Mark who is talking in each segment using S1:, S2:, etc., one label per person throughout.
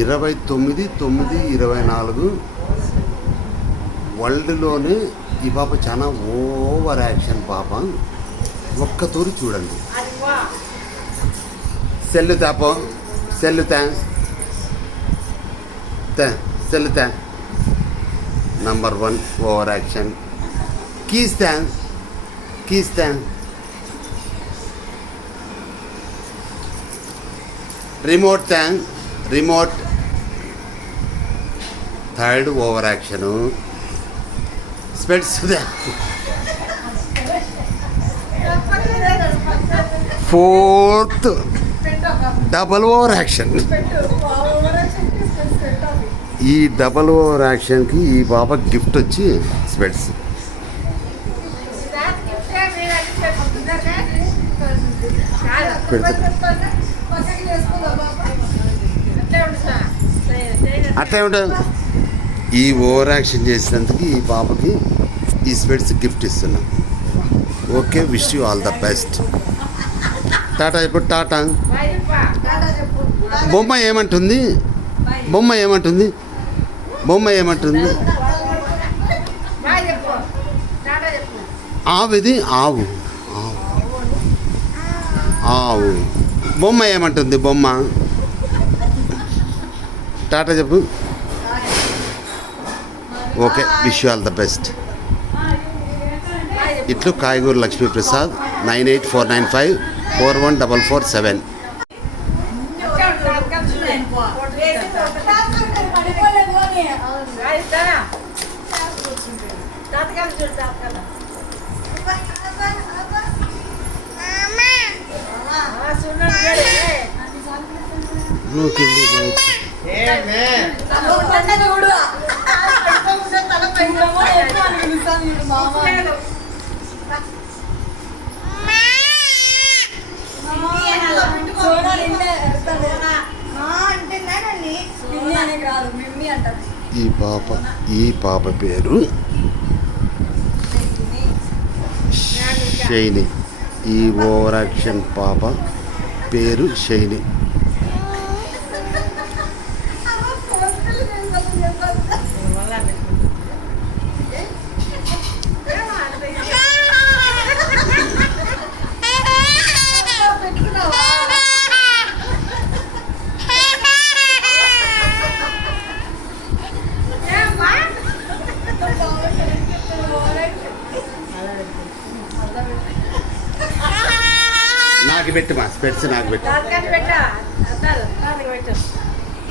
S1: ఇరవై తొమ్మిది తొమ్మిది ఇరవై నాలుగు వరల్డ్లోనే ఈ పాప చాలా ఓవర్ యాక్షన్ పాప. ఒక్క తూరి చూడండి. సెల్లు తాపో సెల్లు తా సెల్లు తా. Number one over action. Keys తా కీస్ తా. రిమోట్ తా రిమోట్ థర్డ్ ఓవర్ యాక్షను స్పెట్స్ ఫోర్త్ డబల్ ఓవర్ యాక్షన్ ఈ డబల్ ఓవర్ యాక్షన్కి ఈ బాబా గిఫ్ట్ వచ్చి స్పెట్స్ అట్లా ఉంటుంది. ఈ ఓవర్ యాక్షన్ చేసినందుకు ఈ పాపకి ఈ స్పెట్స్ గిఫ్ట్ ఇస్తున్నాం. Okay wish you all the best. Tata ఇప్పుడు టాటా. బొమ్మ ఏమంటుంది? బొమ్మ ఏమంటుంది? బొమ్మ ఏమంటుంది? ఆవిది ఆవు. ఆవు. ఆవు. బొమ్మ ఏమంటుంది బొమ్మ? టాటా చెప్పు. Okay wish you all the best ఇట్లు కాయగూరు Lakshmi Prasad nine eight four nine five four one double four seven ఈ పాప ఈ పాప పేరు శైని. ఈ ఓవరాక్షన్ పాప పేరు శైని. పెట్టు మా స్పెట్స్ నాకు పెట్టు.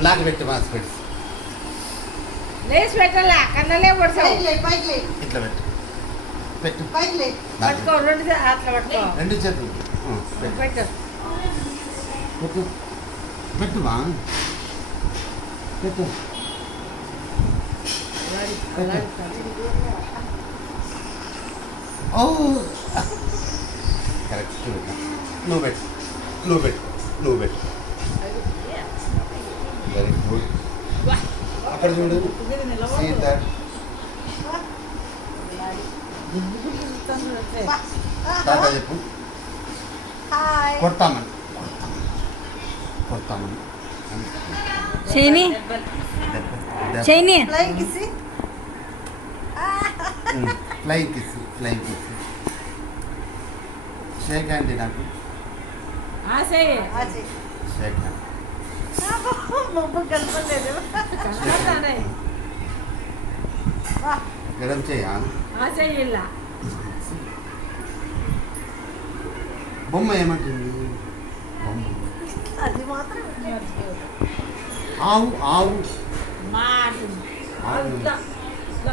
S1: నాకు పెట్టు మా స్పెట్స్. ఇట్లా పెట్టు. పెట్టు.
S2: పట్టుకో రెండు అట్లా పట్టుకో.
S1: రెండు చేతులు. పెట్టు.
S2: పెట్టు.
S1: పెట్టు. పెట్టు మా. పెట్టు. ఓ. కరెక్ట్ నువ్వు పెట్టు నువ్వు పెట్టు నువ్వు పెట్టు వెరీ గుడ్ అక్కడ చూడు? టాటా చెప్పు కొడతామని కొడతామని
S3: శైని
S1: దెబ్బ-
S3: Saini
S1: flying kiss flying kiss shake hand నాకు
S2: ఆసేయి
S1: షేక్ హ్యాండ్
S2: కనపడతానే
S1: గరం చేయా
S2: ఆసేయి ఇలా
S1: బొమ్మ ఏమంటుంది బొమ్మ
S4: అది మాత్రం
S1: ఆవు ఆవు
S2: మాట
S1: ఆవు
S2: ఇట్లా. ఇట్లా.